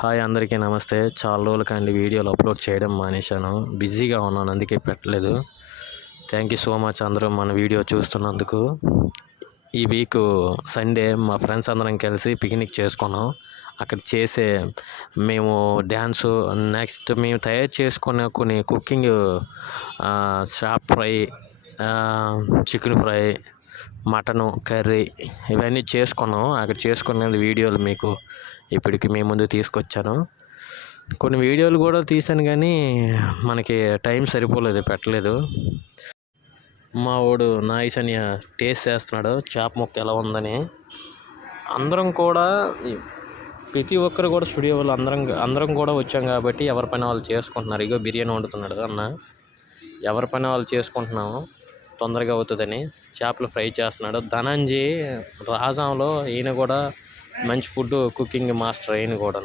Hi అందరికీ నమస్తే. చాలా రోజులకండి వీడియోలు అప్లోడ్ చేయడం మానేశాను. బిజీగా ఉన్నాను, అందుకే పెట్టలేదు. థ్యాంక్ యూ సో మచ్ అందరూ మన వీడియో చూస్తున్నందుకు. ఈ వీక్ సండే మా ఫ్రెండ్స్ అందరం కలిసి పిక్నిక్ చేసుకున్నాం. అక్కడ మేము డ్యాన్సు, నెక్స్ట్ మేము తయారు చేసుకునే కొన్ని cooking, shop fry, chicken fry, mutton curry ఇవన్నీ చేసుకున్నాం. అక్కడ చేసుకునేది వీడియోలు మీకు ఇప్పటికి మీ ముందు తీసుకొచ్చాను. కొన్ని వీడియోలు కూడా తీశాను కానీ మనకి టైం సరిపోలేదు, పెట్టలేదు. మా వాడు నాయసన్య టేస్ట్ చేస్తున్నాడు చేప ముక్క ఎలా ఉందని. అందరం కూడా ప్రతి ఒక్కరు కూడా స్టూడియోలో అందరం కూడా వచ్చాం కాబట్టి ఎవరి పని వాళ్ళు చేసుకుంటున్నారు. ఇగో బిర్యానీ వండుతున్నాడు అన్న, ఎవరి పని వాళ్ళు చేసుకుంటున్నాము, తొందరగా అవుతుందని. చేపలు ఫ్రై చేస్తున్నాడు ధనంజీ. రాజంలో ఈయన కూడా మంచి ఫుడ్ కుకింగ్ మాస్టర్. ఈయన కూడా